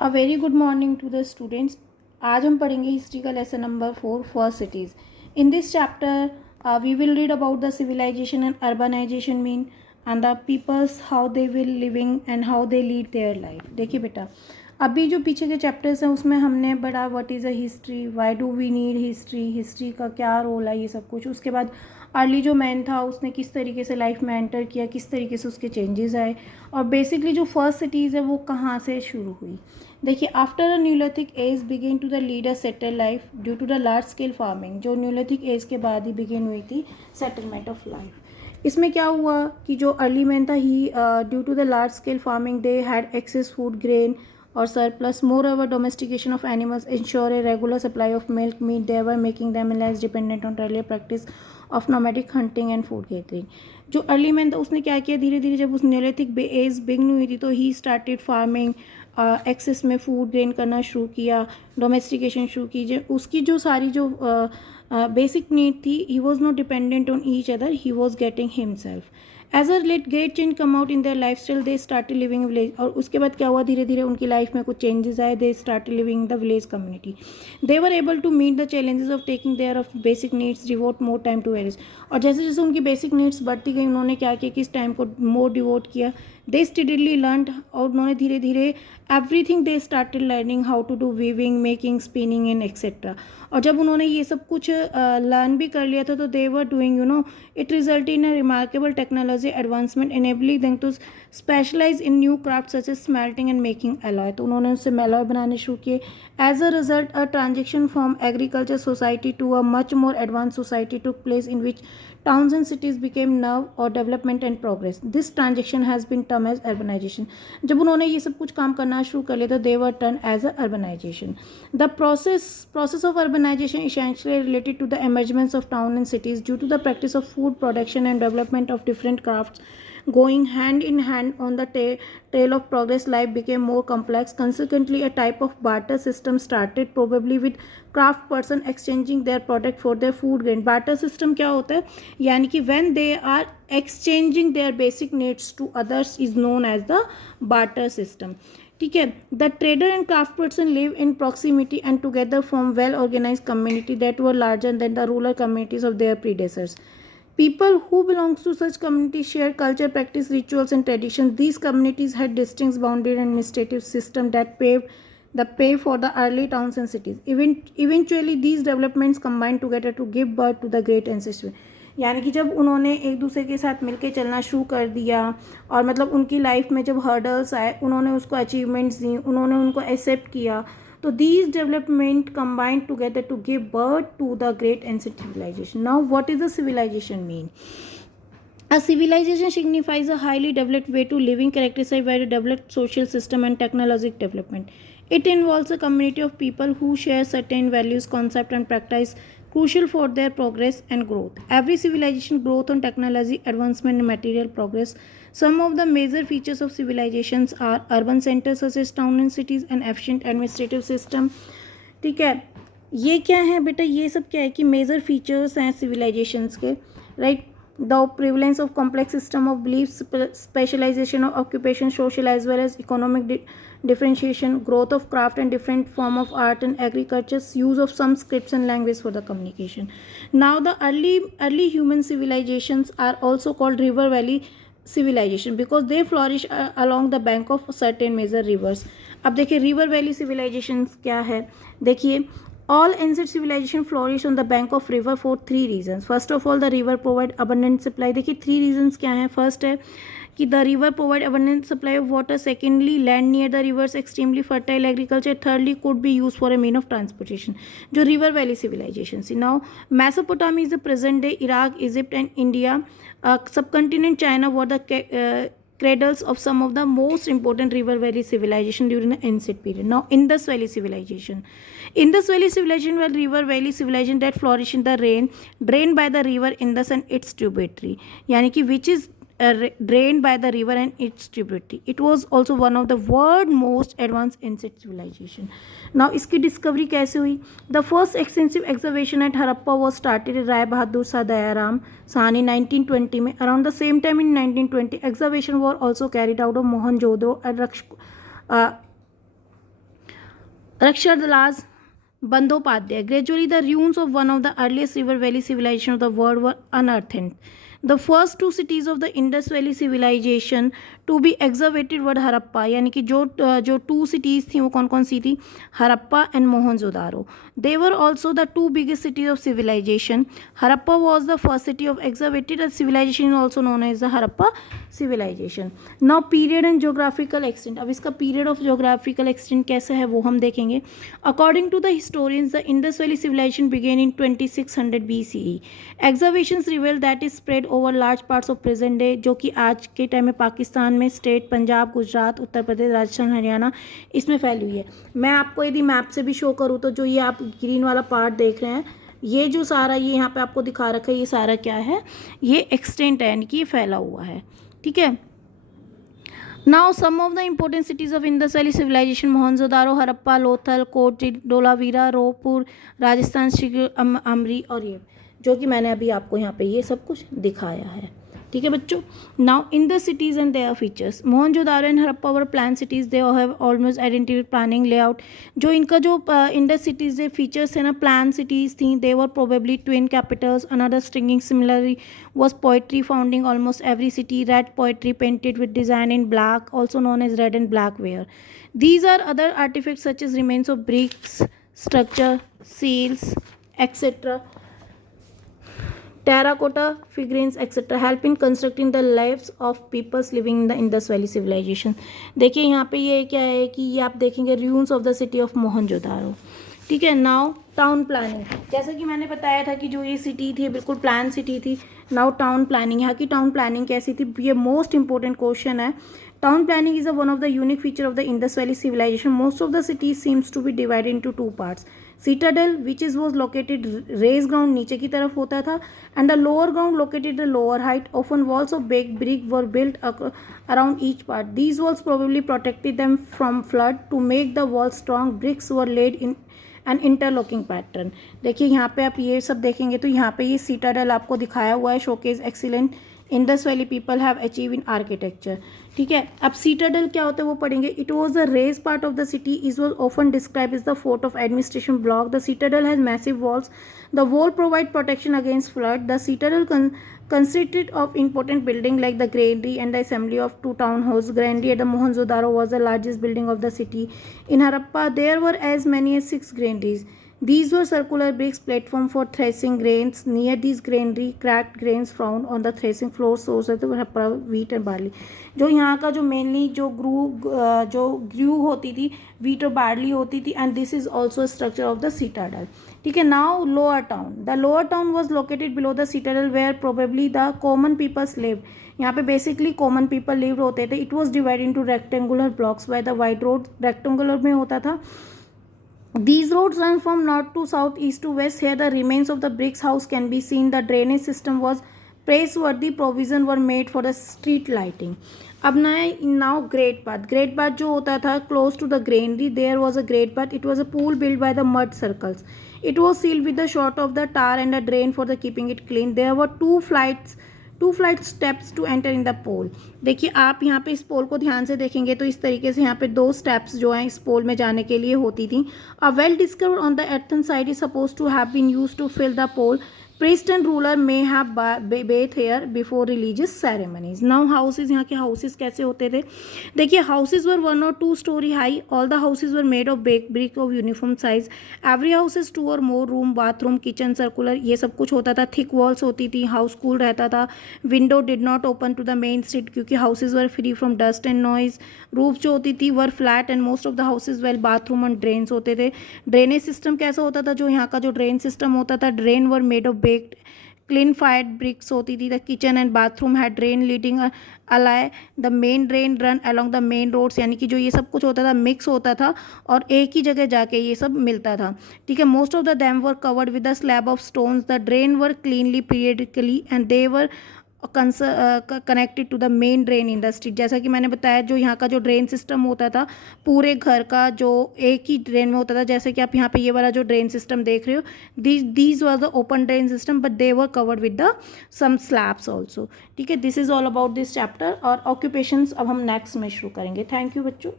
A very good morning to the students. आज हम पढ़ेंगे हिस्ट्री का lesson number 4 first cities. In this chapter we will read about the civilization and urbanization mean and the peoples how they will living and how they lead their life. देखिए बेटा, अभी जो पीछे के चैप्टर्स हैं उसमें हमने पढ़ा what is a history, why do we need history, history का क्या रोल है, ये सब कुछ। उसके बाद अर्ली जो मैन था उसने किस तरीके से लाइफ में एंटर किया, किस तरीके से उसके चेंजेस आए, और बेसिकली जो फर्स्ट सिटीज़ है वो कहाँ से शुरू हुई। देखिए, after a neolithic age begin to the lead a settle life due to the large scale farming. जो न्यूलिथिक एज के बाद ही बिगेन हुई थी सेटलमेंट ऑफ लाइफ। इसमें क्या हुआ कि जो अर्ली मैन था ही due to the large scale farming they had access food grain or surplus. Moreover, domestication of animals ensure a regular supply of milk, meat, thereby making them less dependent on earlier practice of nomadic hunting and food gathering. जो early man था उसने क्या किया, धीरे धीरे जब उस neolithic age begin हुई थी तो ही स्टार्टेड फार्मिंग, एक्सेस में फूड ग्रेन करना शुरू किया, डोमेस्टिकेशन शुरू की। उसकी जो सारी जो बेसिक नीड थी, he was not dependent on each other, he was getting himself. As a let great change come out in their life style they started living village. और उसके बाद क्या हुआ, धीरे धीरे उनकी लाइफ में कुछ चेंजेस आए, they started living the village community. They were able to meet the challenges of taking their of basic needs, devote more time to various. और जैसे जैसे उनकी बेसिक नीड्स बढ़ती गई, उन्होंने क्या किया कि इस टाइम को मोर डिवोट किया। दे स्टडीली लर्नड, और उन्होंने धीरे धीरे everything they started learning, how to do weaving, making, spinning and etcetera. और जब उन्होंने ये सब कुछ लर्न भी कर लिया था तो they were doing it resulted in a remarkable technology advancement enabling them to specialize in new crafts such as smelting and making alloy। तो उन्होंने उससे alloy बनाने शुरू किए। As a result, a transition from agriculture society to a much more advanced society took place in which towns and cities became nerve or development and progress. This transition has been termed as urbanization। जब उन्होंने ये सब कुछ काम करना शुरू कर लिया तो they were termed as a urbanization। The process of urbanization essentially related to the emergence of town and cities due to the practice of food production and development of different crafts going hand in hand on the trail of progress. Life became more complex. Consequently, a type of barter system started, probably with craft person exchanging their product for their food grain। barter system क्या होता है, यानी कि when they are exchanging their basic needs to others is known as the barter system। ठीक है, the trader and craft person live in proximity and together form well organize community that were larger than the rural communities of their predecessors. People who belongs to such communities share culture, practice, rituals, and traditions. These communities had distinct boundary and administrative system that paved the way for the early towns and cities. Eventually, these developments combined together to give birth to the great ancestry। यानी कि जब उन्होंने एक दूसरे के साथ मिलकर चलना शुरू कर दिया और मतलब उनकी लाइफ में जब हर्डल्स आए उन्होंने उसको अचीवमेंट्स दी, उन्होंने उनको एक्सेप्ट किया, तो these development combined together to give birth to the great ancient civilization। Now, what is a civilization mean? A civilization signifies a highly developed way to living characterized by a developed social system and technological development. It involves a community of people who share certain values, concepts, and practice crucial for their progress and growth. Every civilization growth on technology, advancement, and material progress. Some of the major features of civilizations are urban centers such as towns and cities and efficient administrative system। ठीक है, ये क्या है बेटा, ये सब क्या है कि मेजर फीचर्स हैं सिविलाइजेशंस के, right. The prevalence of complex system of beliefs, specialization of occupation, social as well as economic differentiation, growth of craft and different form of art and agriculture, use of some scripts and language for the communication। Now, the early human civilizations are also called river valley civilization because they flourish along the bank of certain major rivers। अब देखिए river valley civilizations क्या है, देखिए all ancient civilization flourish on the bank of river for three reasons। first of all, the river provide abundant supply। देखिए three reasons क्या हैं, first है कि the river provide abundant supply of water, secondly land near the rivers extremely fertile agriculture, thirdly could be used for a mean of transportation। जो river valley civilization थी। now Mesopotamia is the present day Iraq, Egypt and India, subcontinent China were the cradles of some of the most important river valley civilization during the ancient period। now Indus Valley civilization were river valley civilization that flourish in the rain drained by the river Indus and its tributary, यानी कि which is drained by the river and its tributary। it was also one of the world most advanced ancient civilization। now इसकी discovery कैसे हुई, the first extensive excavation at Harappa was started Rai Bahadur Shah Dayaram Sahni 1920 में। around the same time in 1920 excavation were also carried out of Mohenjodaro and Rakshadalas Bandyopadhyay. Gradually, the ruins of one of the earliest river valley civilization of the world were unearthed. The first two cities of the Indus Valley civilization to be excavated were Harappa, यानी कि जो to cities थी वो कौन कौन सी थी, Harappa and Mohenjodaro. They were also the two biggest cities of civilization. Harappa was the first city of excavated civilization, also known as the Harappa civilization. Now period and geographical extent. अब इसका period of geographical extent कैसे है वो हम देखेंगे. According to the historians, the Indus Valley civilization began in 2600 BCE. Excavations reveal that is spread over large parts of present day, जो कि आज के टाइम में पाकिस्तान में स्टेट पंजाब, गुजरात, उत्तर प्रदेश, राजस्थान, हरियाणा इसमें फैली हुई है. मैं आपको यदि मैप से भी शो करूँ तो जो ये आप ग्रीन वाला पार्ट देख रहे हैं, ये जो सारा ये यहाँ पे आपको दिखा रखा है, ये सारा क्या है, ये एक्सटेंट है, यानी कि ये फैला हुआ है. ठीक है. Now some of the important cities of Indus valley civilization: Mohenjodaro, Harappa, Lothal, Kot, Dholavira, Rohpur, Rajasthan, Amri, और ये जो कि मैंने अभी आपको यहाँ पे ये सब कुछ दिखाया है. ठीक है बच्चों. Now in the cities and their features. Mohenjodaro and Harappa were plan cities. They have almost identified planning layout. जो इनका जो इंडस सिटीज़ के फीचर्स है ना, प्लान सिटीज़ थी. They were probably twin capitals. Another stringing similarly was poetry founding almost every city. Red poetry painted with design in black, also known as red and black ware. These are other artifacts such as remains of bricks, structure, seals, etc. Terracotta figurines, etc. help in constructing the lives of peoples living in the Indus Valley civilization. देखिए यहाँ पे ये क्या है कि ये आप देखेंगे ruins of the city of Mohenjodaro. ठीक है. Now town planning. जैसा कि मैंने बताया था कि जो ये सिटी थी बिल्कुल प्लान सिटी थी. Now town planning. यहाँ की टाउन प्लानिंग कैसी थी, ये मोस्ट इंपॉर्टेंट क्वेश्चन है. Town planning is one of the unique feature of the Indus valley civilization. Most of the cities seems to be divided into two parts. Citadel which is was located raise ground नीचे की तरफ होता था, and the lower ground located the lower height. Often walls of baked brick were built around each part. These walls probably protected them from flood. To make the walls strong, bricks were laid in an interlocking pattern. देखिए यहाँ पे आप ये सब देखेंगे तो यहाँ पे ये सीटाडेल आपको दिखाया हुआ है. Showcase excellent Indus valley people have achieve in architecture. ठीक है. अब सीटाडेल क्या होता है वो पढ़ेंगे. It was the raise part of the city. Is was often describe is the fort of administration block. The citadel has massive walls. The wall provide protection against flood. The citadel consisted of important buildings like the granary and the assembly of two town halls. Granary at the Mohenjo-daro was the largest building of the city. In Harappa, there were as many as 6 granaries. These were circular bricks platform for threshing grains. Near these granary, cracked grains found on the threshing floor source of the Harappa wheat and barley. जो यहाँ का जो mainly जो ग्रू होती थी wheat और barley होती थी, and this is also a structure of the citadel. ठीक है. Now lower town. The lower town was located below the citadel where probably the common peoples live. यहाँ पे बेसिकली कॉमन पीपल लिव होते थे. It was divide into rectangular blocks by the wide road. Rectangular में होता था. These roads run from north to south, east to west. Here the remains of the bricks house can be seen. The drainage system was praiseworthy. Provision were made for the street lighting. अब now great bath. Great bath जो होता था close to the granary, there was a great bath. It was a pool built by the mud circles. It was sealed with the shot of the tar and a drain for the keeping it clean. There were two flight steps to enter in the pool. देखिए आप यहाँ पे इस पोल को ध्यान से देखेंगे तो इस तरीके से यहाँ पे 2 स्टेप्स जो हैं इस पोल में जाने के लिए होती थी. A well discovered on the earthen side is supposed to have been used to fill the pool. Priest and ruler may have bathed here before religious ceremonies. Now houses. यहाँ के houses कैसे होते थे. देखिए houses were 1 or 2 story high. All the houses were made of baked brick of uniform size. Every house is 2 or more room, bathroom, kitchen, circular. ये सब कुछ होता था. Thick walls होती थी. House cool रहता था. Window did not open to the main street क्योंकि houses were free from dust and noise. Roof जो होती थी were flat and most of the houses well bathroom and drains होते थे. Drainage system कैसा होता था. जो यहाँ का जो drain system होता था, drain were made of baked clean fired bricks होती थी. The kitchen and bathroom had drain leading along the main drain run along the main roads. यानी कि जो ये सब कुछ होता था मिक्स होता था और एक ही जगह जाके ये सब मिलता था. ठीक है. Most of the them were covered with a slab of stones. The drain were cleanly periodically and they were connected to the main drain in the street. जैसा कि मैंने बताया जो यहाँ का जो ड्रेन सिस्टम होता था पूरे घर का जो एक ही ड्रेन में होता था. जैसे कि आप यहाँ पे ये वाला जो ड्रेन सिस्टम देख रहे हो, these was the open drain system but they were covered with the some slabs also. ठीक है. This is all about this chapter. और ऑक्यूपेशंस अब हम नेक्स्ट में शुरू करेंगे. थैंक यू बच्चों.